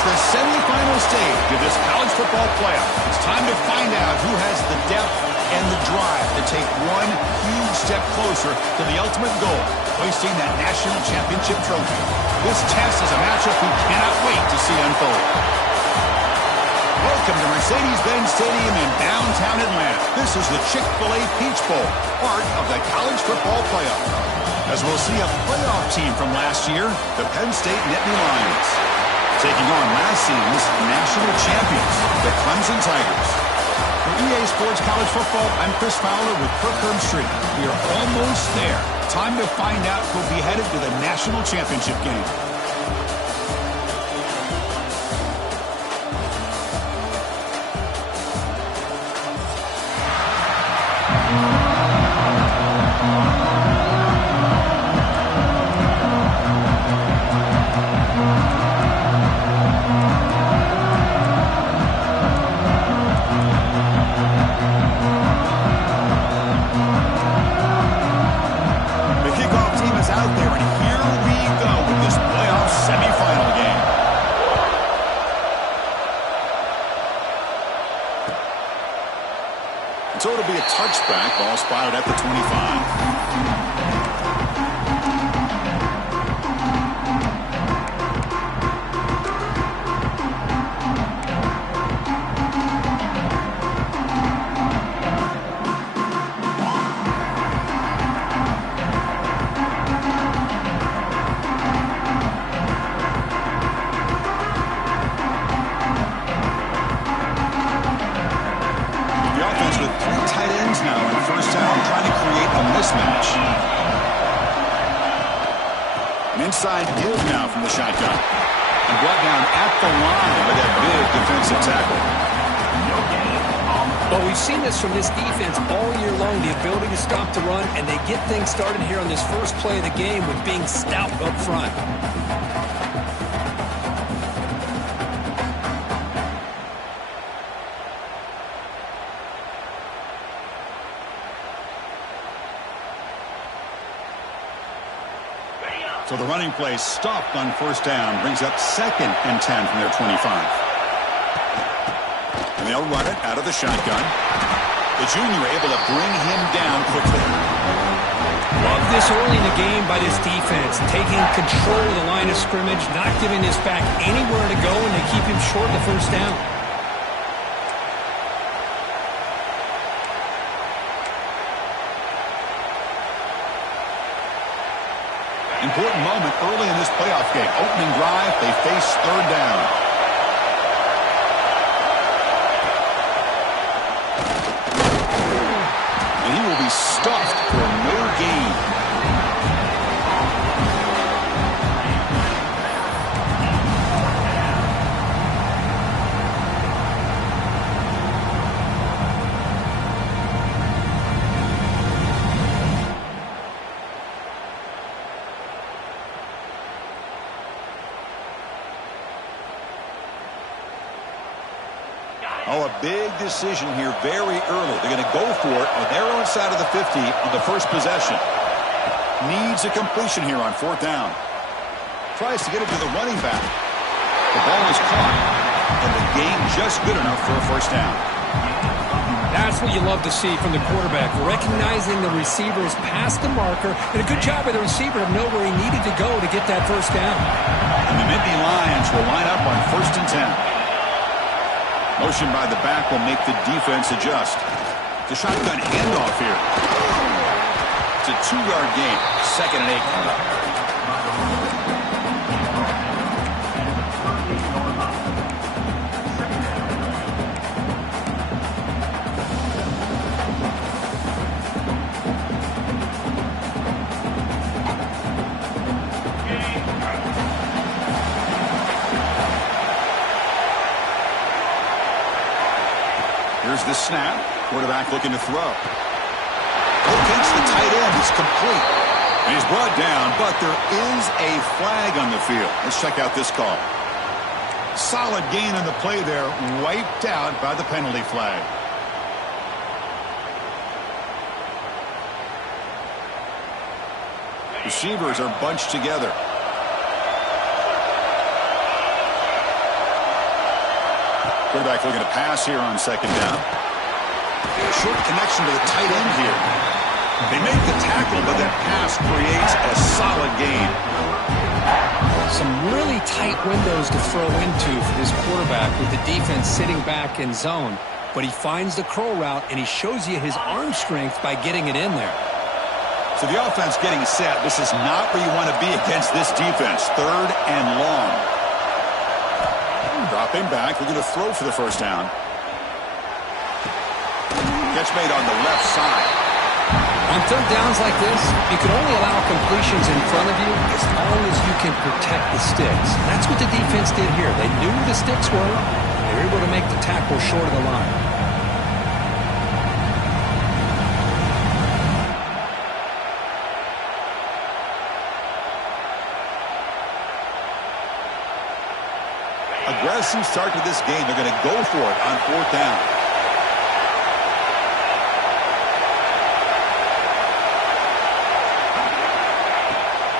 It's the semifinal stage of this college football playoff. It's time to find out who has the depth and the drive to take one huge step closer to the ultimate goal, hoisting that national championship trophy. This test is a matchup we cannot wait to see unfold. Welcome to Mercedes-Benz Stadium in downtown Atlanta. This is the Chick-fil-A Peach Bowl, part of the college football playoff. As we'll see a playoff team from last year, the Penn State Nittany Lions, taking on last season's national champions, the Clemson Tigers. For EA Sports College Football, I'm Chris Fowler with Kirk Herbstreit. We are almost there. Time to find out who'll be headed to the national championship game. So it'll be a touchback, ball spotted at the 25. Inside deal now from the shotgun. And brought down at the line with that big defensive tackle. Well, we've seen this from this defense all year long, the ability to stop the run, and they get things started here on this first play of the game with being stout up front. So the running play stopped on first down, brings up 2nd and 10 from their 25. And they'll run it out of the shotgun. The junior able to bring him down quickly. Love this early in the game by this defense, taking control of the line of scrimmage, not giving this back anywhere to go, and they keep him short of the first down. Important moment early in this playoff game. Opening drive, they face 3rd down. And he will be stuffed for no gain. Oh, a big decision here very early. They're going to go for it on their own side of the 50 on the first possession. Needs a completion here on 4th down. Tries to get it to the running back. The ball is caught, and the gain just good enough for a first down. That's what you love to see from the quarterback, recognizing the receiver is past the marker, and a good job by the receiver to know where he needed to go to get that first down. And the Nittany Lions will line up on 1st and 10. Motion by the back will make the defense adjust. The shotgun handoff here. It's a 2-yard gain. 2nd and 8 coming up. Here's the snap. Quarterback looking to throw. Locates the tight end. He's complete. And he's brought down, but there is a flag on the field. Let's check out this call. Solid gain on the play there. Wiped out by the penalty flag. Receivers are bunched together. Quarterback looking to pass here on second down. Short connection to the tight end here. They make the tackle, but that pass creates a solid gain. Some really tight windows to throw into for this quarterback with the defense sitting back in zone. But he finds the curl route, and he shows you his arm strength by getting it in there. So the offense getting set. This is not where you want to be against this defense. Third and long. Dropping back. We're going to throw for the first down. Catch made on the left side. On third downs like this, you can only allow completions in front of you as long as you can protect the sticks. That's what the defense did here. They knew the sticks were. They were able to make the tackle short of the line. Aggressive start to this game. They're going to go for it on fourth down.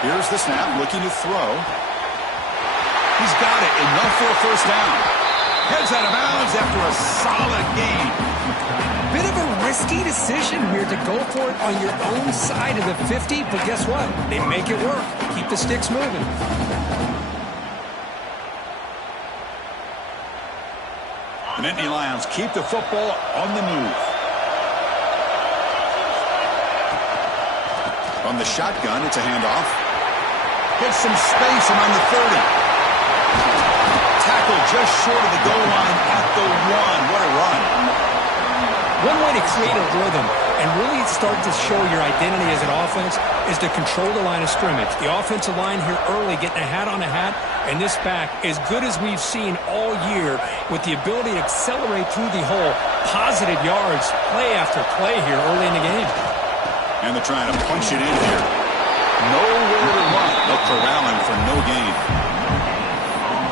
Here's the snap, looking to throw. He's got it, enough for a first down. Heads out of bounds after a solid gain. Bit of a risky decision here to go for it on your own side of the 50, but guess what? They make it work. Keep the sticks moving. The Nittany Lions keep the football on the move. On the shotgun, it's a handoff. Gets some space around the 30. Tackle just short of the goal line at the 1. What a run. One way to create a rhythm and really start to show your identity as an offense is to control the line of scrimmage. The offensive line here early getting a hat on a hat, and this back as good as we've seen all year with the ability to accelerate through the hole. Positive yards, play after play here early in the game. And they're trying to punch it in here. Nowhere to run. They're corralling for no gain.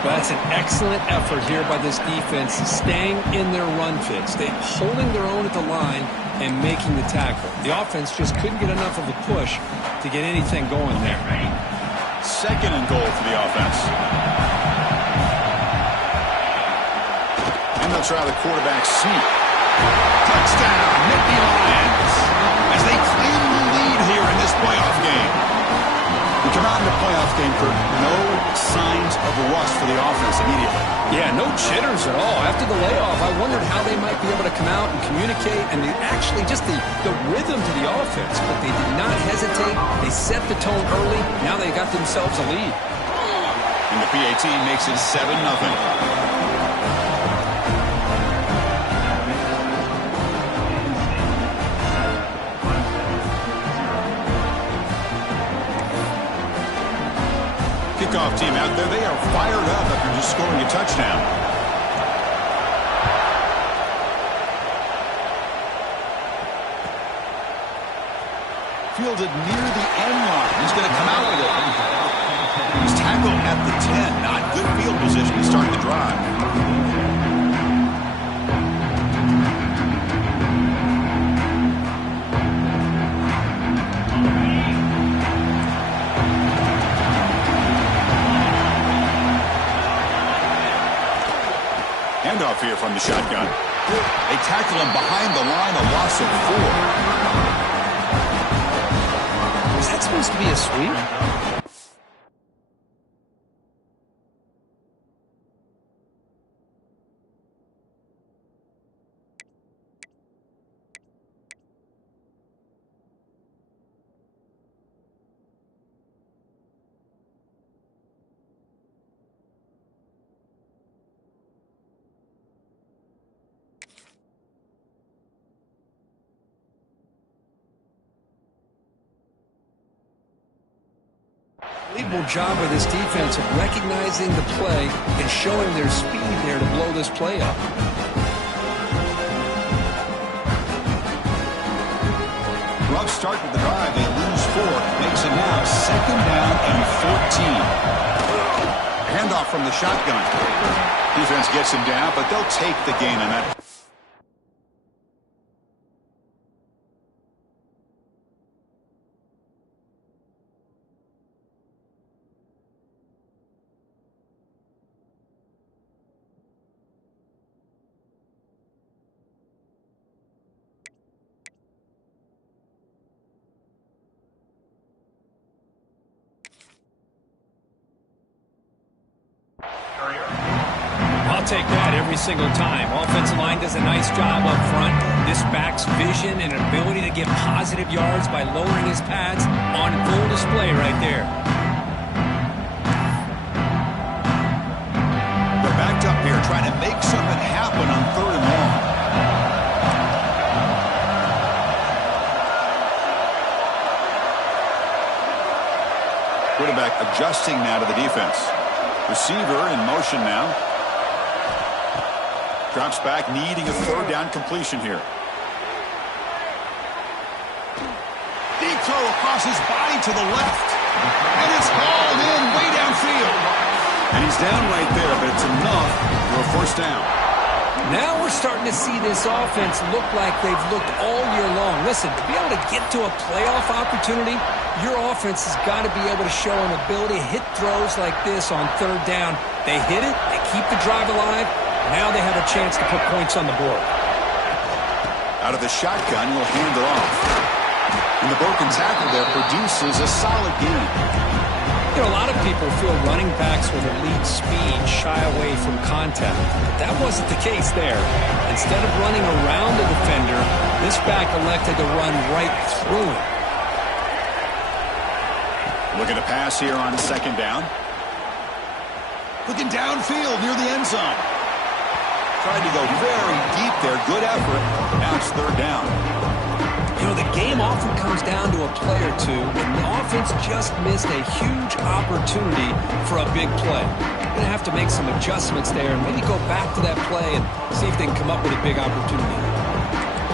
But that's an excellent effort here by this defense, staying in their run fits. They're holding their own at the line and making the tackle. The offense just couldn't get enough of a push to get anything going there. Second and goal for the offense. And they'll try the quarterback sneak. Touchdown, Nittany Lions, as they claim the lead here in this playoff game. We come out in the playoff game, Kurt, no signs of rust for the offense immediately. Yeah, no jitters at all. After the layoff, I wondered how they might be able to come out and communicate and actually just the rhythm to the offense. But they did not hesitate. They set the tone early. Now they got themselves a lead. And the PAT makes it 7-0. Kickoff team out there, they are fired up after just scoring a touchdown. Fielded near the end line. He's going to come out with it. He's tackled at the 10. Not good field position to start the drive. Handoff here from the shotgun. They tackle him behind the line, a loss of 4. Was that supposed to be a sweep? Unbelievable job by this defense of recognizing the play and showing their speed there to blow this play up. Rough start to the drive. They lose 4. Makes it now 2nd down and 14. Handoff from the shotgun. Defense gets him down, but they'll take the gain on that. take that every single time. Offensive line does a nice job up front. This back's vision and ability to get positive yards by lowering his pads on full display right there. They're backed up here trying to make something happen on 3rd and long. Quarterback adjusting now to the defense. Receiver in motion now. Drops back, needing a 3rd down completion here. Deep throw across his body to the left. And it's hauled in way downfield. And he's down right there, but it's enough for a 1st down. Now we're starting to see this offense look like they've looked all year long. Listen, to be able to get to a playoff opportunity, your offense has got to be able to show an ability to hit throws like this on 3rd down. They hit it, they keep the drive alive. Now they have a chance to put points on the board. Out of the shotgun, he'll hand it off. And the broken tackle there produces a solid gain. You know, a lot of people feel running backs with elite speed shy away from contact. But that wasn't the case there. Instead of running around the defender, this back elected to run right through him. Looking to pass here on 2nd down. Looking downfield near the end zone. Tried to go very deep there. Good effort. Now it's 3rd down. You know, the game often comes down to a play or two, and the offense just missed a huge opportunity for a big play. You're going to have to make some adjustments there and maybe go back to that play and see if they can come up with a big opportunity.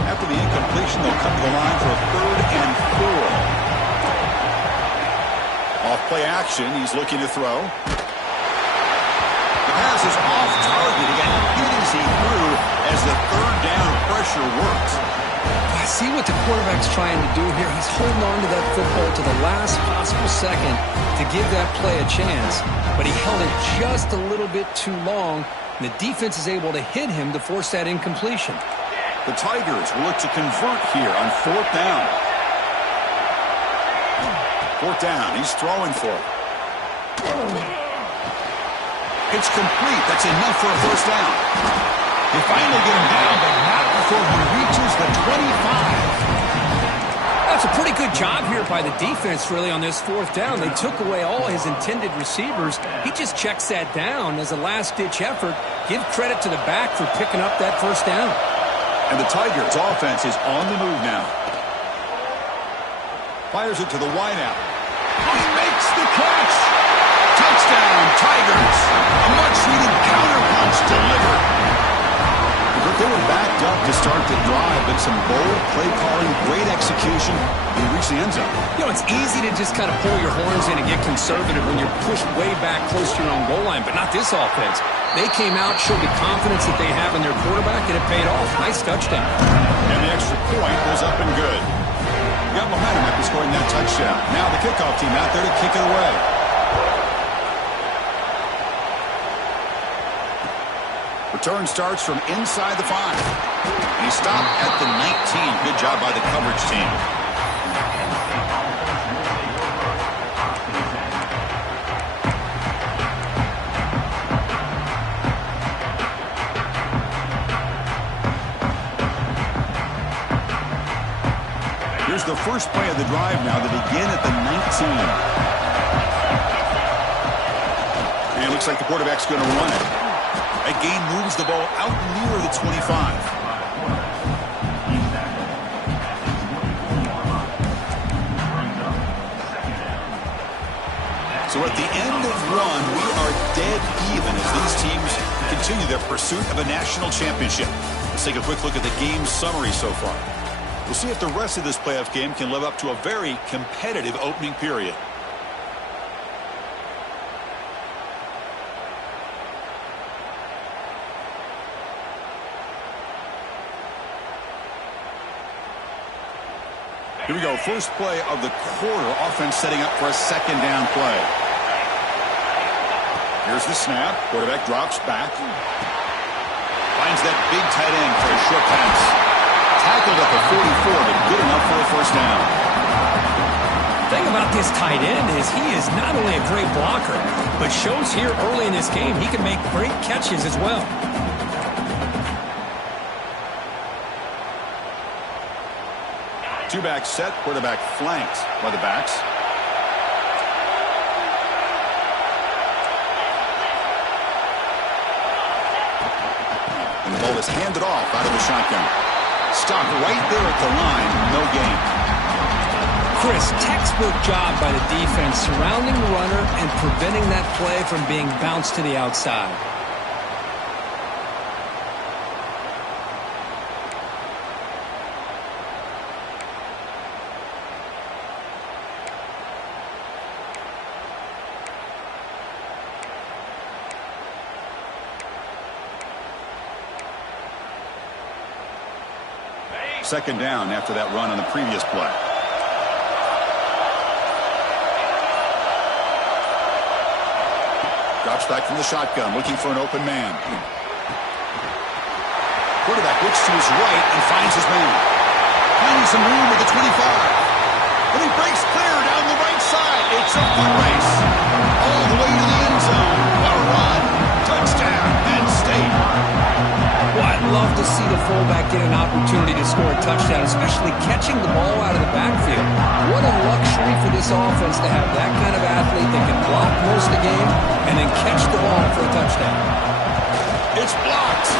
After the incompletion, they'll come to the line for a 3rd and 4. Off play action, he's looking to throw. The pass is off target. He got hit as he threw as the 3rd down pressure works. I see what the quarterback's trying to do here. He's holding on to that football to the last possible second to give that play a chance. But he held it just a little bit too long, and the defense is able to hit him to force that incompletion. The Tigers will look to convert here on 4th down. 4th down, he's throwing for it. It's complete. That's enough for a 1st down. They finally get him down, but not before he reaches the 25. That's a pretty good job here by the defense, really, on this 4th down. They took away all his intended receivers. He just checks that down as a last-ditch effort. Give credit to the back for picking up that 1st down. And the Tigers' offense is on the move now. Fires it to the wideout. Oh, he makes the catch! Touchdown, Tigers! A much-needed counterpunch delivered. But they were backed up to start the drive, but some bold play calling, great execution, and reach the end zone. You know, it's easy to just kind of pull your horns in and get conservative when you're pushed way back close to your own goal line, but not this offense. They came out, showed the confidence that they have in their quarterback, and it paid off. Nice touchdown. And the extra point was up and good. You got momentum after scoring that touchdown. Now the kickoff team out there to kick it away. Return starts from inside the 5. And he stopped at the 19. Good job by the coverage team. Here's the first play of the drive now to begin at the 19. And it looks like the quarterback's going to run it. That gain moves the ball out near the 25. So at the end of one, we are dead even as these teams continue their pursuit of a national championship. Let's take a quick look at the game summary so far. We'll see if the rest of this playoff game can live up to a very competitive opening period. Here we go. First play of the quarter. Offense setting up for a 2nd down play. Here's the snap. Quarterback drops back. Finds that big tight end for a short pass. Tackled at the 44, but good enough for a 1st down. thing about this tight end is he is not only a great blocker, but shows here early in this game he can make great catches as well. Two-back set, quarterback flanked by the backs. And the ball is handed off out of the shotgun. Stopped right there at the line, no gain. Chris, textbook job by the defense surrounding the runner and preventing that play from being bounced to the outside. Second down after that run on the previous play. Drops back from the shotgun, looking for an open man. Quarterback looks to his right and finds his man. Finding some room at the 25. And he breaks clear down the right side. It's a foot race. All the way to the end zone. What a run. Touchdown, Penn State. Well, I'd love to see the fullback get an opportunity to score a touchdown, especially catching the ball out of the backfield. What a luxury for this offense to have that kind of athlete that can block most of the game and then catch the ball for a touchdown. It's blocked.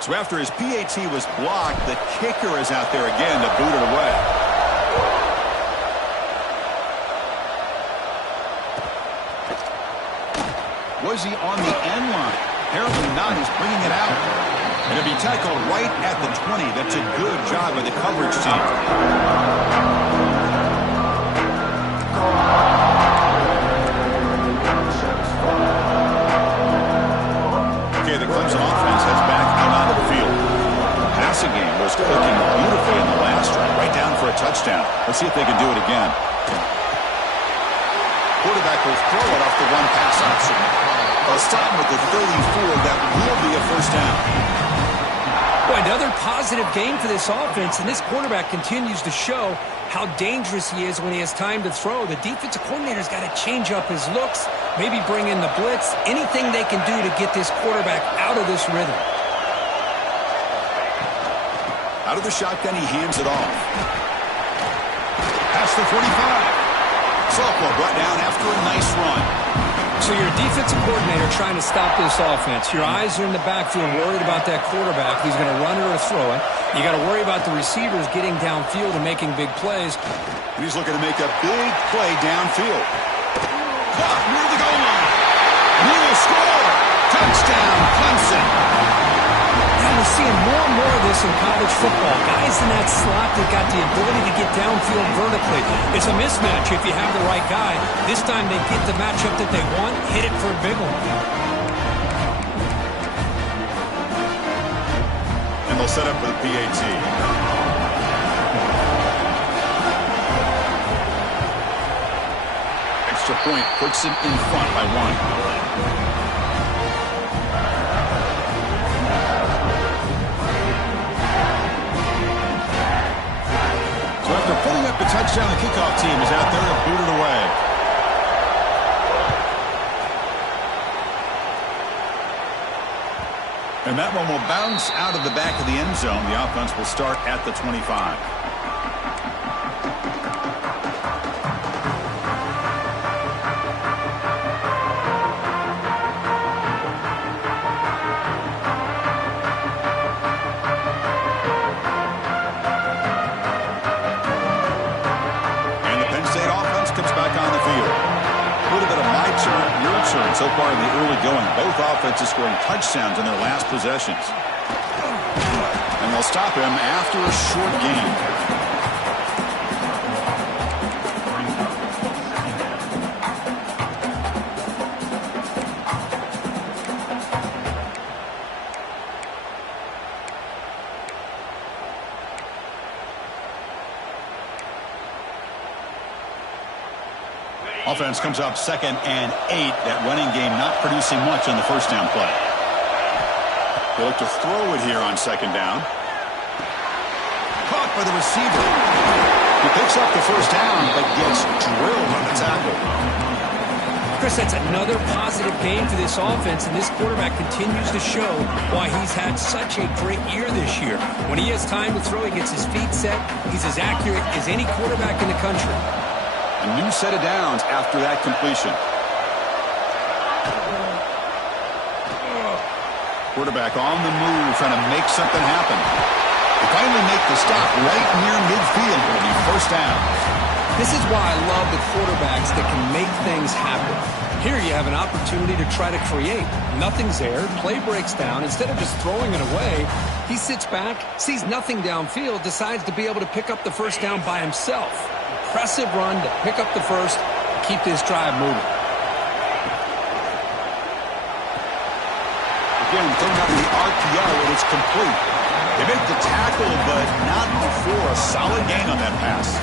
So after his PAT was blocked, the kicker is out there again to boot it away. Was he on the end line? Apparently not. He's bringing it out. And it'll be tackled right at the 20. That's a good job by the coverage team. Okay, the Clemson offense heads back out onto the field. The passing game was clicking beautifully in the last drive, right down for a touchdown. Let's see if they can do it again. Quarterback will throw it off the one pass option. They'll stop him with the 34. That will be a first down. Boy, another positive game for this offense, and this quarterback continues to show how dangerous he is when he has time to throw. The defensive coordinator's got to change up his looks, maybe bring in the blitz, anything they can do to get this quarterback out of this rhythm. Out of the shotgun, he hands it off. Past the 45. Softball brought down after a nice run. So you're a defensive coordinator trying to stop this offense. Your eyes are in the backfield worried about that quarterback. He's going to run it or throw it. You got to worry about the receivers getting downfield and making big plays. And he's looking to make a big play downfield. Caught near the goal line. He will score. Touchdown, Clemson. Now we're seeing more and more of this in college football. Guys in that slot that got the ability to get downfield vertically. It's a mismatch if you have the right guy. This time they get the matchup that they want, hit it for a big one. And they'll set up for the PAT. Extra point puts him in front by one. Putting up the touchdown, the kickoff team is out there to boot it away. And that one will bounce out of the back of the end zone. The offense will start at the 25. So far in the early going, both offenses scoring touchdowns in their last possessions. And they'll stop him after a short gain. Offense comes up 2nd and 8. That running game not producing much on the first down play. They look to throw it here on 2nd down. Caught by the receiver. He picks up the first down, but gets drilled on the tackle. Chris, that's another positive game for this offense, and this quarterback continues to show why he's had such a great year this year. When he has time to throw, he gets his feet set. He's as accurate as any quarterback in the country. A new set of downs after that completion. Quarterback on the move, trying to make something happen. They finally make the stop right near midfield. It'll be first down. This is why I love the quarterbacks that can make things happen. Here you have an opportunity to try to create. Nothing's there. Play breaks down. Instead of just throwing it away, he sits back, sees nothing downfield, decides to be able to pick up the first down by himself. Impressive run to pick up the first, keep this drive moving. Again, throwing out the RPO, and it's complete. They make the tackle, but not before a solid gain on that pass.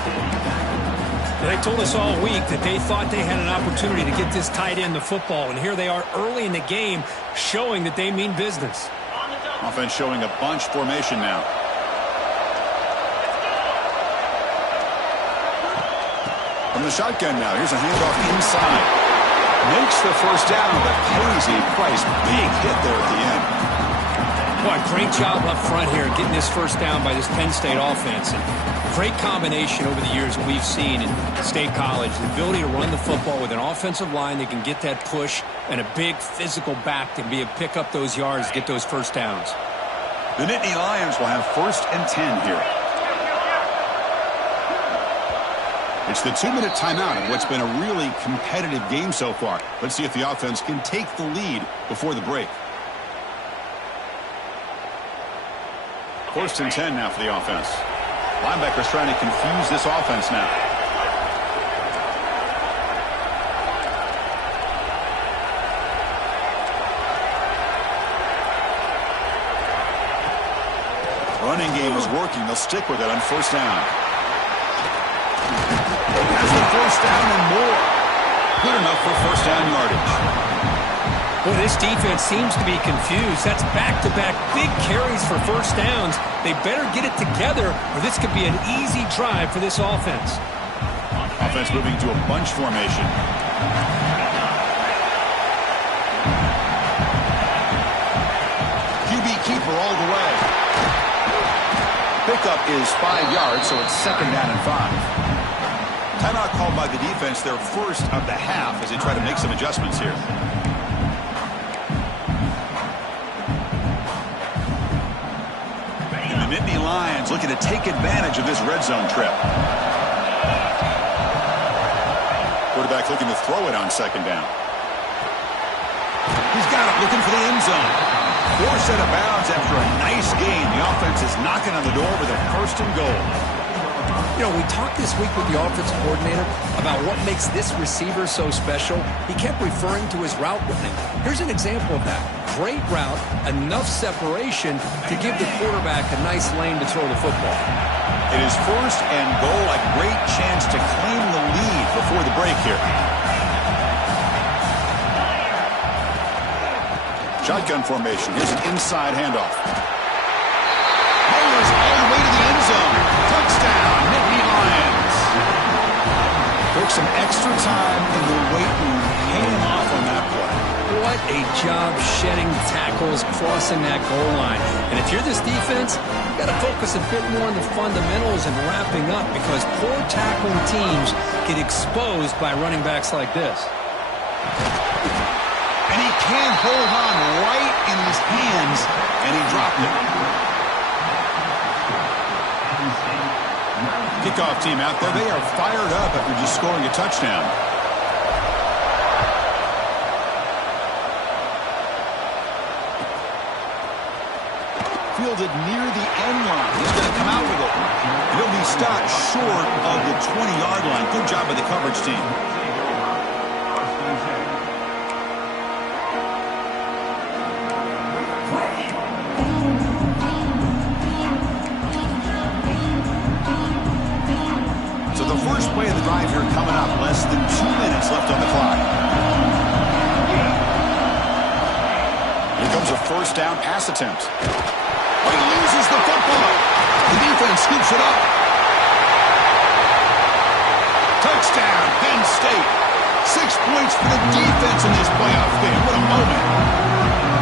They told us all week that they thought they had an opportunity to get this tight end the football, and here they are early in the game showing that they mean business. Offense showing a bunch formation now. From the shotgun now, here's a handoff inside. Makes the first down, but pays a price. Big hit there at the end. Boy, great job up front here getting this first down by this Penn State offense. And great combination over the years that we've seen in State College. The ability to run the football with an offensive line that can get that push and a big physical back to be able to pick up those yards to get those first downs. The Nittany Lions will have 1st and 10 here. It's the 2-minute timeout of what's been a really competitive game so far. Let's see if the offense can take the lead before the break. 1st and 10 now for the offense. Linebackers trying to confuse this offense now. Running game is working. They'll stick with it on 1st down. Has the 1st down and more. Good enough for 1st down yardage. Well, this defense seems to be confused. That's back-to-back big carries for first downs. They better get it together, or this could be an easy drive for this offense. Offense moving to a bunch formation. QB keeper all the way. Pickup is 5 yards, so it's 2nd down and 5. Timeout called by the defense, their first of the half, as they try to make some adjustments here. Nittany Lions looking to take advantage of this red zone trip. Quarterback looking to throw it on 2nd down. He's got it, looking for the end zone. 4 set of bounds after a nice gain. The offense is knocking on the door with a 1st and goal. You know, we talked this week with the offensive coordinator about what makes this receiver so special. He kept referring to his route running. Here's an example of that. Great route, enough separation to give the quarterback a nice lane to throw the football. It is 1st and goal, a great chance to claim the lead before the break here. Shotgun formation. Here's an inside handoff. Powers all the way to the end zone. Touchdown, Nittany Lions. Took some extra time in the weight room, paying off on that play. What a job shedding tackles, crossing that goal line. And if you're this defense, you've got to focus a bit more on the fundamentals and wrapping up, because poor tackling teams get exposed by running backs like this. And he can't hold on right in his hands, and he dropped it. Kickoff team out there. They are fired up after just scoring a touchdown. Fielded near the end line. He's going to come out with it. He'll be stopped short of the 20-yard line. Good job by the coverage team. So the first play of the drive here coming up, less than 2 minutes left on the clock. Here comes a first down pass attempt. But he loses the football. The defense scoops it up. Touchdown, Penn State. 6 points for the defense in this playoff game. What a moment.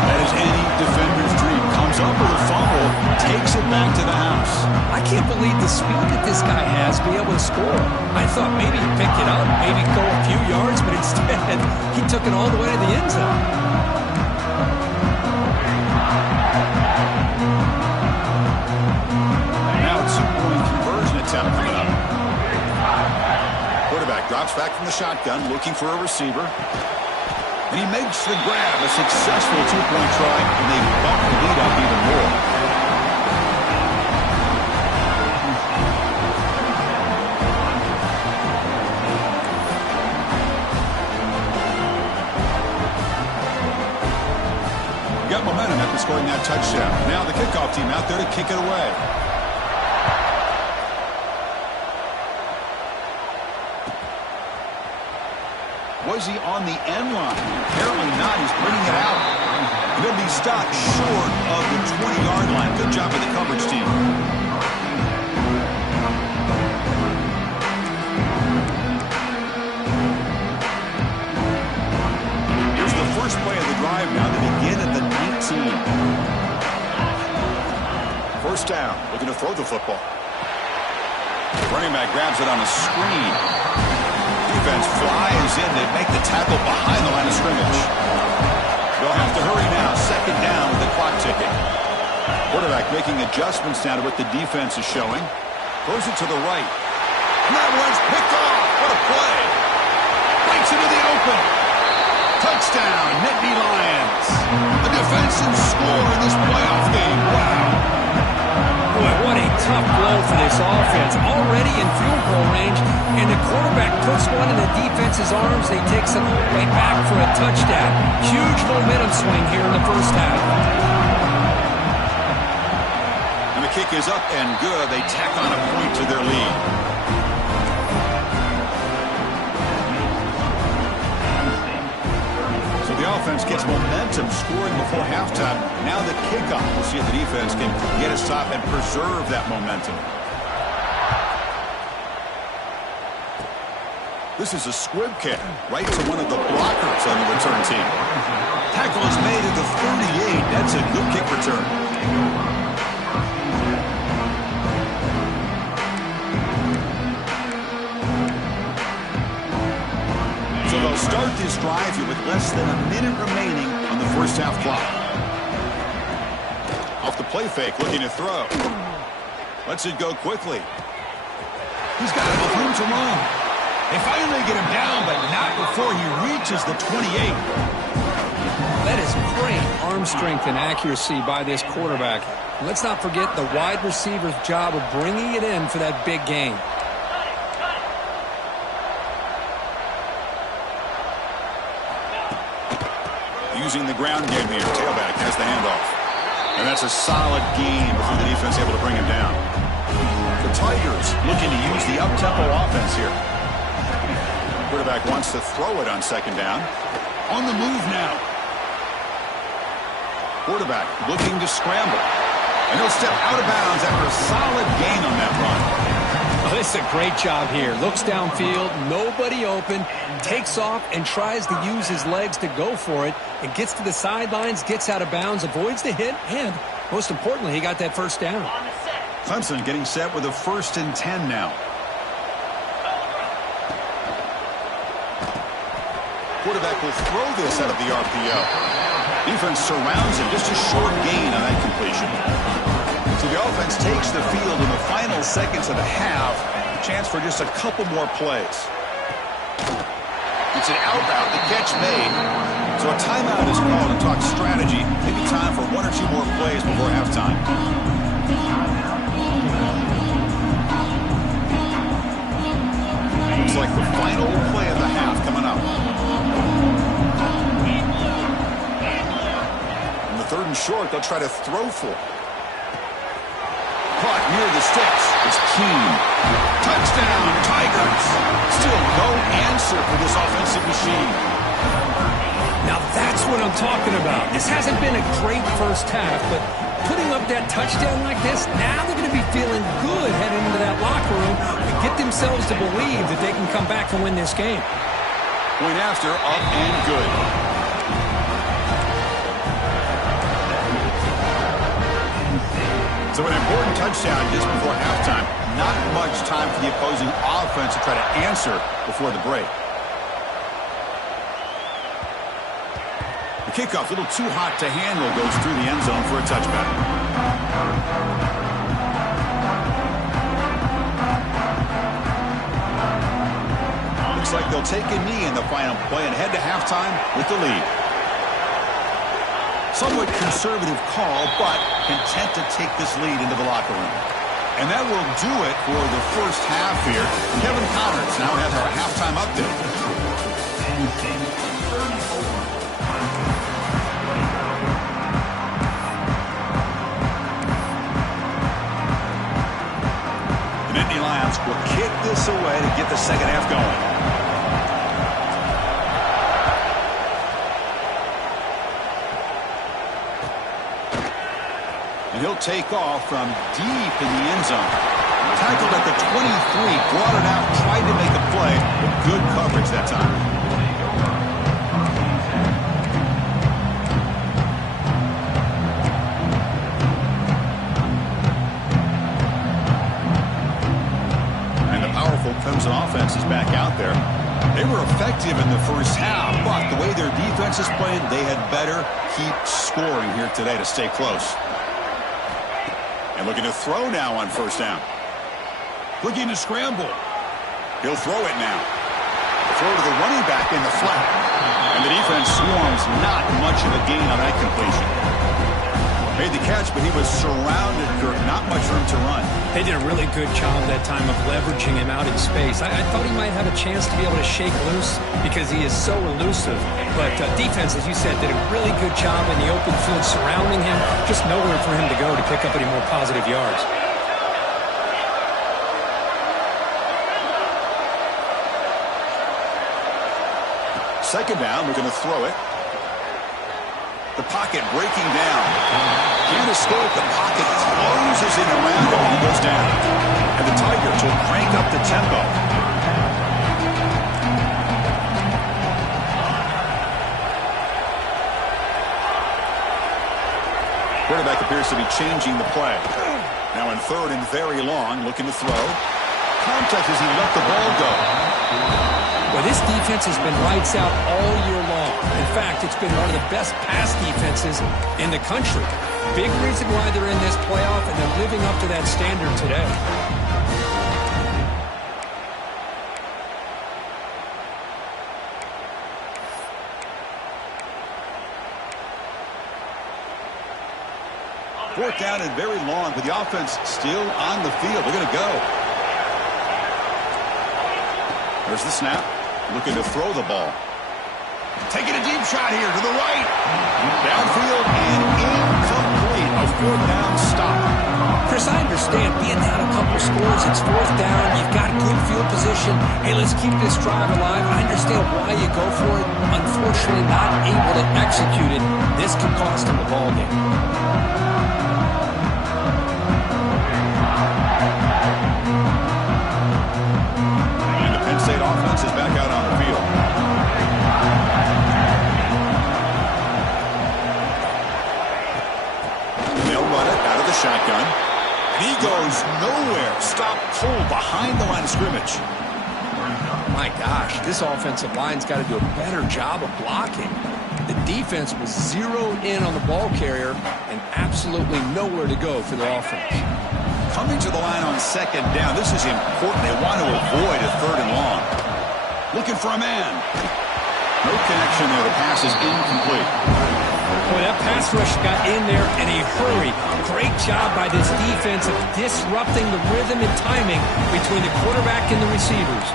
That is any defender's dream. Comes up with a fumble, takes it back to the house. I can't believe the speed that this guy has to be able to score. I thought maybe he'd pick it up, maybe go a few yards, but instead he took it all the way to the end zone. Now a 2-point conversion attempt coming up. Quarterback drops back from the shotgun, looking for a receiver. And he makes the grab, a successful 2-point try, and they bump the lead up even more. Got momentum after scoring that touchdown. Now the kickoff team out there to kick it away. Was he on the end line? Apparently not. He's bringing it out. He'll be stopped short of the 20-yard line. Good job of the coverage team. Here's the first play of the drive now. They begin at the 19. First down. Looking to throw the football. Running back grabs it on a screen. Defense flies in. They make the tackle behind the line of scrimmage. They'll have to hurry now. Second down with the clock ticking. Quarterback making adjustments now to what the defense is showing. Throws it to the right. And that one's picked off. What a play. Breaks into the open. Touchdown, Nittany Lions. A defensive score in this playoff game. Wow. Boy, what a tough blow for this offense. Already in field goal range, and the quarterback puts one in the defense's arms. They takes it all the way back for a touchdown. Huge momentum swing here in the first half. And the kick is up and good. They tack on a point to their lead. So the offense gets momentum, scoring before halftime. Now the kickoff. We'll see if the defense can get a stop and preserve that momentum. This is a squib kick right to one of the blockers on the return team. Tackle is made at the 38. That's a good kick return. So they'll start this drive here with less than a minute remaining on the first half clock. Off the play fake, looking to throw. Lets it go quickly. He's got enough room to run. They finally get him down, but not before he reaches the 28. That is great arm strength and accuracy by this quarterback. Let's not forget the wide receiver's job of bringing it in for that big gain. Using the ground game here. Tailback has the handoff. And that's a solid gain before the defense able to bring him down. The Tigers looking to use the up-tempo offense here. Quarterback wants to throw it on second down. On the move now. Quarterback looking to scramble. And he'll step out of bounds after a solid gain on that run. Oh, this is a great job here. Looks downfield, nobody open, takes off and tries to use his legs to go for it. And gets to the sidelines, gets out of bounds, avoids the hit, and most importantly, he got that first down. Clemson getting set with a 1st and 10 now. Quarterback will throw this out of the RPO. Defense surrounds him. Just a short gain on that completion. So the offense takes the field in the final seconds of the half. A chance for just a couple more plays. It's an out route. The catch made. So a timeout is called to talk strategy. Maybe time for 1 or 2 more plays before halftime. Looks like the final play of the half coming up. On the 3rd and short, they'll try to throw for. Caught near the sticks. It's Keene. Touchdown, Tigers. Still no answer for this offensive machine. Now that's what I'm talking about. This hasn't been a great first half, but putting up that touchdown like this, now they're going to be feeling good heading into that locker room and get themselves to believe that they can come back and win this game. Point after, up and good. So an important touchdown just before halftime. Not much time for the opposing offense to try to answer before the break. The kickoff, a little too hot to handle, goes through the end zone for a touchback. Looks like they'll take a knee in the final play and head to halftime with the lead. Somewhat conservative call, but content to take this lead into the locker room. And that will do it for the first half here. Kevin Connors now has our halftime update. The Nittany Lions will kick this away to get the second half going. And he'll take off from deep in the end zone. Tackled at the 23, brought it out, tried to make a play, but good coverage that time. And the powerful Clemson offense is back out there. They were effective in the first half, but the way their defense is playing, they had better keep scoring here today to stay close. And looking to throw now on first down. Looking to scramble. He'll throw it now. The throw to the running back in the flat. And the defense swarms, not much of a gain on that completion. Made the catch, but he was surrounded, Kirk. Not much room to run. They did a really good job that time of leveraging him out in space. I thought he might have a chance to be able to shake loose because he is so elusive. But defense, as you said, did a really good job in the open field surrounding him. Just nowhere for him to go to pick up any more positive yards. Second down, we're going to throw it. The pocket breaking down. Can't escape. The pocket closes in around him, and he goes down. And the Tigers will crank up the tempo. Quarterback appears to be changing the play. Now in third and very long, looking to throw. Contact as he let the ball go. Well, this defense has been lights out all year long. In fact, it's been one of the best pass defenses in the country. Big reason why they're in this playoff, and they're living up to that standard today. Fourth down and very long, but the offense still on the field. They're going to go. There's the snap. Looking to throw the ball. Taking a deep shot here to the right. Downfield and incomplete. A fourth down stop. Chris, I understand being down a couple scores, it's fourth down, you've got good field position. Hey, let's keep this drive alive. I understand why you go for it. Unfortunately, not able to execute it. This could cost him the ball game. State offense is back out on the field. They'll run it out of the shotgun. And he goes nowhere. Stop pulled behind the line of scrimmage. My gosh, this offensive line's got to do a better job of blocking. The defense was zeroed in on the ball carrier and absolutely nowhere to go for the offense. Coming to the line on second down. This is important. They want to avoid a third and long. Looking for a man. No connection there. The pass is incomplete. Boy, that pass rush got in there in a hurry. Great job by this defense of disrupting the rhythm and timing between the quarterback and the receivers.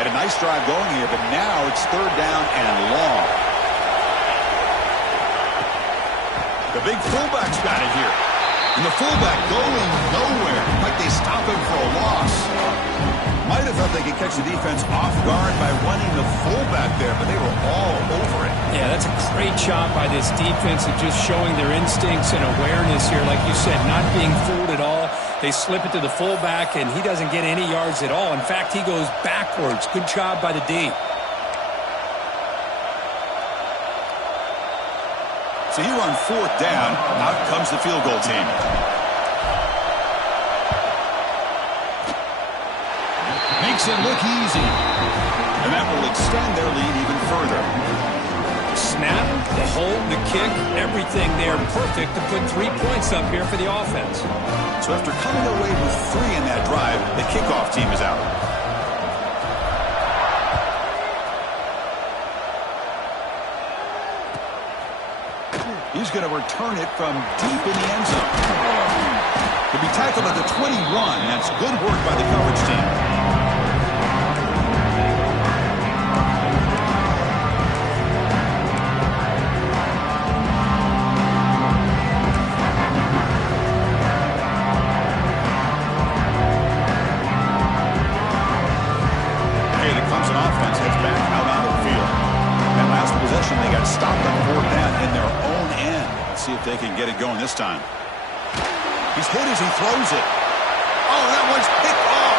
Had a nice drive going here, but now it's third down and long. The big fullback's got it here. And the fullback going nowhere. Like they stop him for a loss. Might have thought they could catch the defense off guard by running the fullback there, but they were all over it. Yeah, that's a great job by this defense of just showing their instincts and awareness here. Like you said, not being fooled at all. They slip it to the fullback, and he doesn't get any yards at all. In fact, he goes backwards. Good job by the D. So here on fourth down, out comes the field goal team. Makes it look easy. And that will extend their lead even further. Snap, the hold, the kick, everything there perfect to put 3 points up here for the offense. So after coming away with 3 in that drive, the kickoff team is out. He's going to return it from deep in the end zone. He'll be tackled at the 21. That's good work by the coverage team. They got stopped on fourth down in their own end. Let's see if they can get it going this time. He's hit as he throws it. Oh, that one's picked off.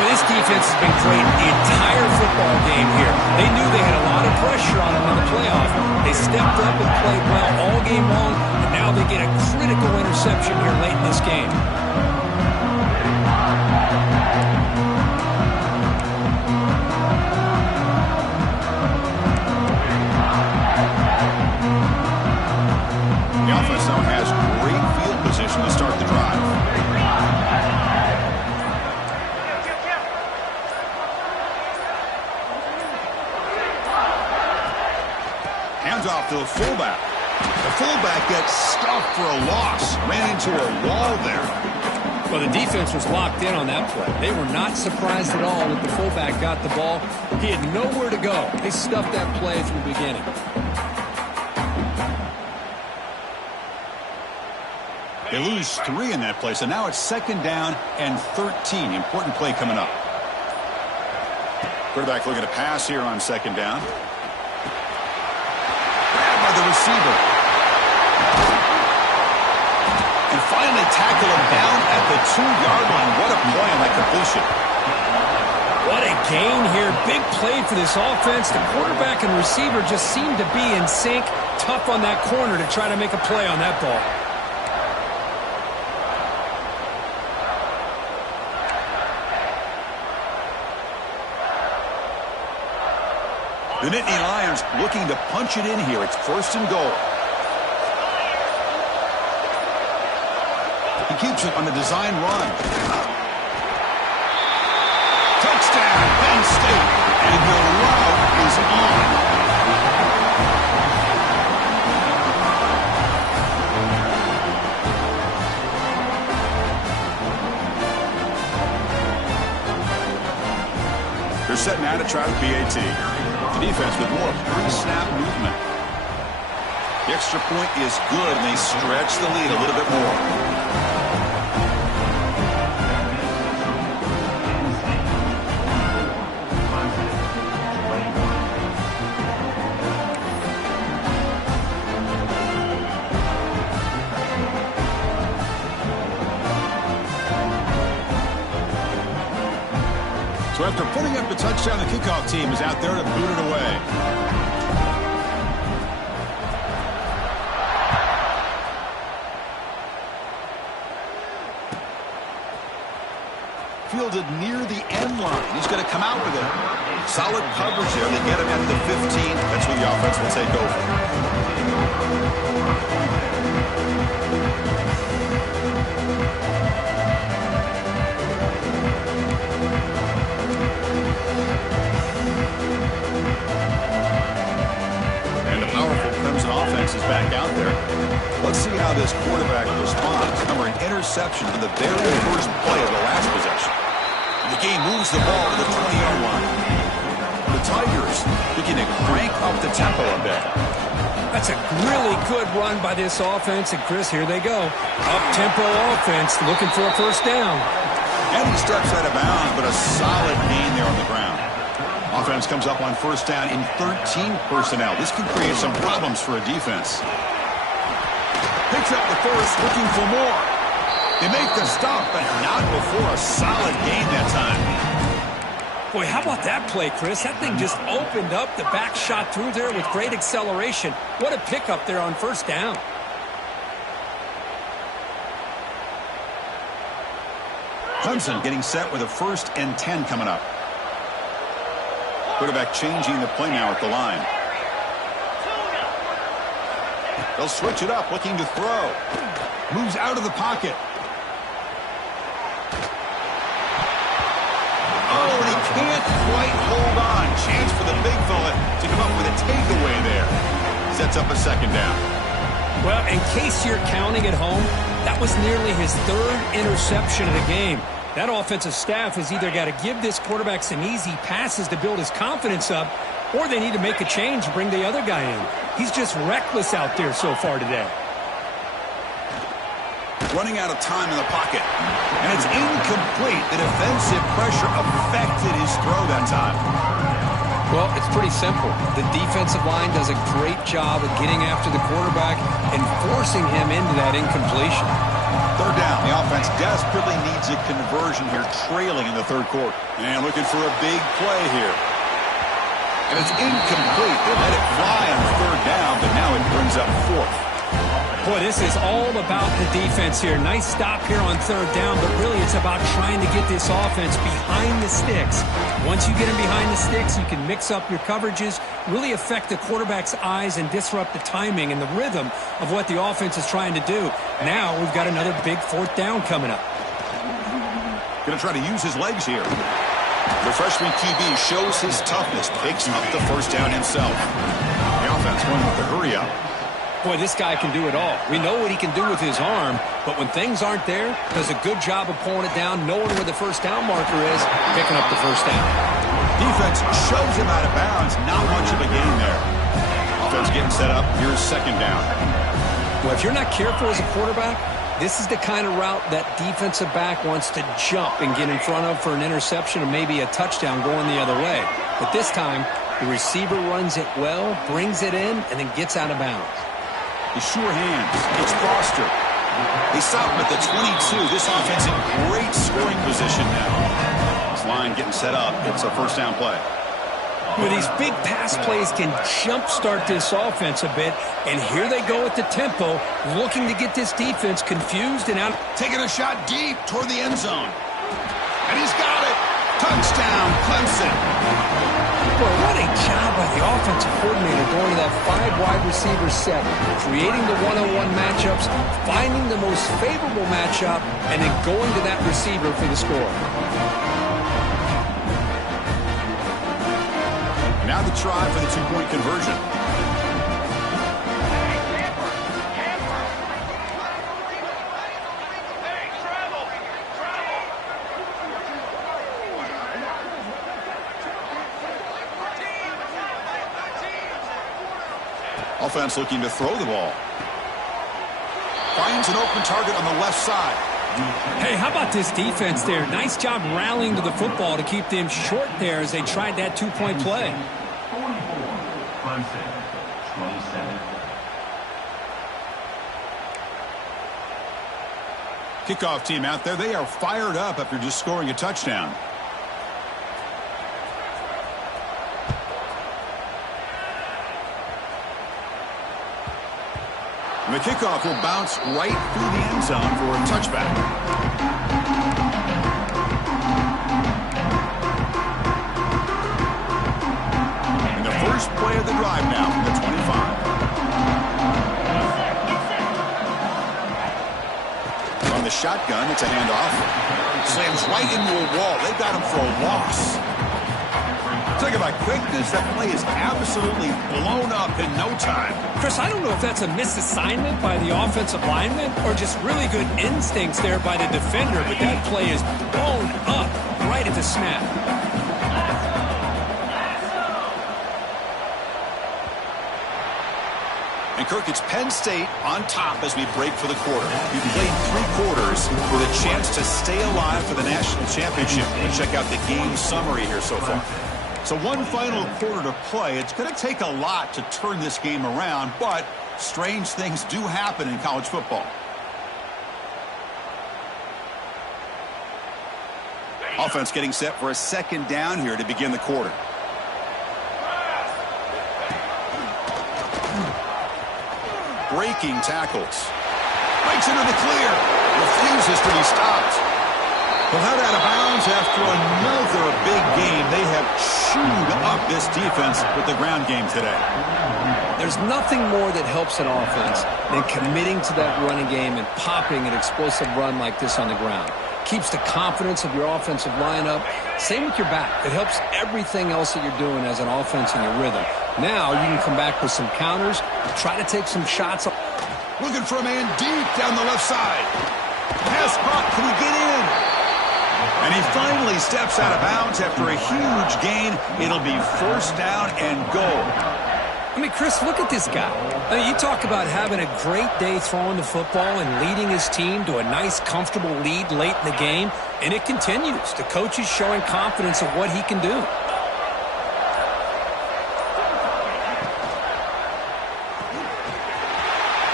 Well, this defense has been great the entire football game here. They knew they had a lot of pressure on them in the playoff. They stepped up and played well all game long, and now they get a critical interception here late in this game. To start the drive. Hands off to the fullback. The fullback gets stuffed for a loss. Ran into a wall there. Well, the defense was locked in on that play. They were not surprised at all that the fullback got the ball. He had nowhere to go. They stuffed that play from the beginning. They lose 3 in that play, so now it's second down and 13. Important play coming up. Quarterback looking to pass here on second down. Grabbed by the receiver. And finally tackle him down at the 2-yard line. What a play on that completion. What a gain here. Big play for this offense. The quarterback and receiver just seemed to be in sync. Tough on that corner to try to make a play on that ball. The Nittany Lions looking to punch it in here. It's first and goal. He keeps it on the design run. Touchdown, Penn State. And the route is on. They're setting out to try the PAT. The defense with more pre-snap movement. The extra point is good, and they stretch the lead a little bit more. So after putting up the touchdown, the kickoff team is out there to boot it away. Fielded near the end line. He's going to come out with it. Solid coverage there. They get him at the 15. That's where the offense will take over. Offense is back out there. Let's see how this quarterback responds. Number an interception on the very first play of the last possession. The game moves the ball to the 20-yard line. The Tigers looking to crank up the tempo a bit. That's a really good run by this offense. And, Chris, here they go. Up-tempo offense looking for a first down. And he steps out of bounds, but a solid gain there on the ground. Offense comes up on first down in 13 personnel. This can create some problems for a defense. Picks up the first, looking for more. They make the stop, but not before a solid gain that time. Boy, how about that play, Chris? That thing just opened up. The back shot through there with great acceleration. What a pickup there on first down. Clemson getting set with a 1st and 10 coming up. Quarterback changing the play now at the line. They'll switch it up, looking to throw. Moves out of the pocket. Oh, and he can't quite hold on. Chance for the big fella to come up with a takeaway there. Sets up a second down. Well, in case you're counting at home, that was nearly his 3rd interception of the game. That offensive staff has either got to give this quarterback some easy passes to build his confidence up, or they need to make a change and bring the other guy in. He's just reckless out there so far today. Running out of time in the pocket. And it's incomplete. The defensive pressure affected his throw that time. Well, it's pretty simple. The defensive line does a great job of getting after the quarterback and forcing him into that incompletion. 3rd down. The offense desperately needs a conversion here, trailing in the 3rd quarter. And looking for a big play here. And it's incomplete. They let it fly on 3rd down, but now it brings up 4th. Boy, this is all about the defense here. Nice stop here on 3rd down, but really it's about trying to get this offense behind the sticks. Once you get them behind the sticks, you can mix up your coverages, really affect the quarterback's eyes and disrupt the timing and the rhythm of what the offense is trying to do. Now we've got another big 4th down coming up. Going to try to use his legs here. The freshman QB shows his toughness, picks up the first down himself. The offense going with the hurry up. Boy, this guy can do it all. We know what he can do with his arm, but when things aren't there, does a good job of pulling it down, knowing where the first down marker is, picking up the first down. Defense shows him out of bounds. Not much of a gain there. Offense getting set up. Here's 2nd down. Well, if you're not careful as a quarterback, this is the kind of route that defensive back wants to jump and get in front of for an interception or maybe a touchdown going the other way. But this time, the receiver runs it well, brings it in, and then gets out of bounds. The sure hands. It's Foster. They stop him at the 22. This offense in great scoring position now. This line getting set up. It's a first down play. Well, these big pass plays can jumpstart this offense a bit, and here they go at the tempo, looking to get this defense confused and out. Taking a shot deep toward the end zone. And he's got it. Touchdown, Clemson. Boy, what a job by the offensive coordinator going to that 5 wide receiver set, creating the one-on-one matchups, finding the most favorable matchup, and then going to that receiver for the score. Now the try for the 2-point conversion. Offense looking to throw the ball. Finds an open target on the left side. Hey, how about this defense there? Nice job rallying to the football to keep them short there as they tried that 2-point play. 27. Kickoff team out there. They are fired up after just scoring a touchdown. The kickoff will bounce right through the end zone for a touchback. And the first play of the drive now from the 25. From the shotgun, it's a handoff. Slams right into a wall. They've got him for a loss. Talk about quickness. That play is absolutely blown up in no time. Chris, I don't know if that's a misassignment by the offensive lineman or just really good instincts there by the defender, but that play is blown up right at the snap. And Kirk, it's Penn State on top as we break for the quarter. We've played 3 quarters with a chance to stay alive for the national championship. Let's check out the game summary here so far. So one final quarter to play. It's going to take a lot to turn this game around, but strange things do happen in college football. Offense getting set for a second down here to begin the quarter. Breaking tackles. Breaks into the clear. Refuses to be stopped. Well, out of bounds after another big game. They have chewed up this defense with the ground game today. There's nothing more that helps an offense than committing to that running game and popping an explosive run like this on the ground. Keeps the confidence of your offensive lineup. Same with your back. It helps everything else that you're doing as an offense in your rhythm. Now you can come back with some counters, try to take some shots. Looking for a man deep down the left side. Pass caught. Can he get in? And he finally steps out of bounds after a huge gain. It'll be first down and goal. I mean, Chris, look at this guy. I mean, you talk about having a great day throwing the football and leading his team to a nice, comfortable lead late in the game, and it continues. The coach is showing confidence of what he can do.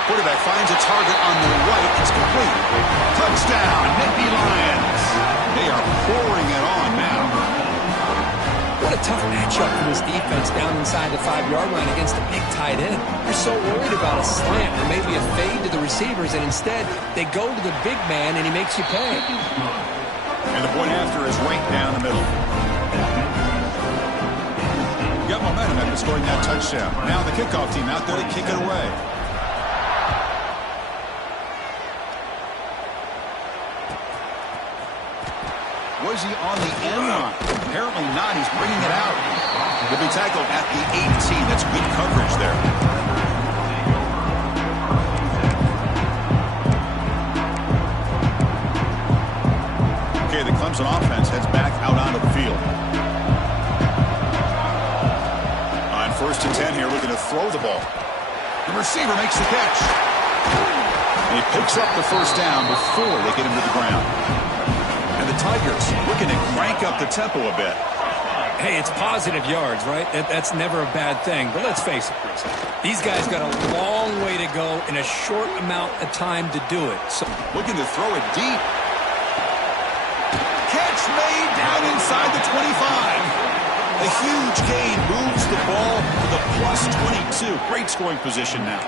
Quarterback finds a target on the right. It's complete. Touchdown, Nittany Lions. They are pouring it on now. What a tough matchup for this defense down inside the 5-yard line against a big tight end. You're so worried about a slant or maybe a fade to the receivers, and instead they go to the big man and he makes you pay. And the point after is right down the middle. Got momentum after scoring that touchdown. Now the kickoff team out there to kick it away. Was he on the end line? Apparently not. He's bringing it out. He'll be tackled at the 18. That's good coverage there. Okay, the Clemson offense heads back out onto the field. On 1st and 10 here, looking to throw the ball. The receiver makes the catch. And he picks up the first down before they get him to the ground. And the Tigers looking to crank up the tempo a bit. Hey, it's positive yards, right? That's never a bad thing. But let's face it, Chris. These guys got a long way to go in a short amount of time to do it. So looking to throw it deep. Catch made down inside the 25. A huge gain moves the ball to the +22. Great scoring position now.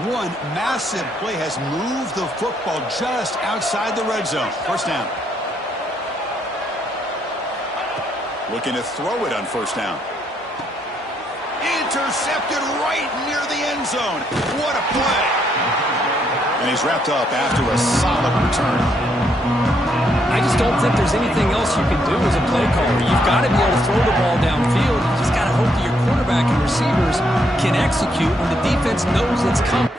One massive play has moved the football just outside the red zone. First down. Looking to throw it on first down. Intercepted right near the end zone. What a play. And he's wrapped up after a solid return. I just don't think there's anything else you can do as a play caller. You've got to be able to throw the ball downfield. You just got to hope that your quarterback and receivers can execute when the defense knows it's coming.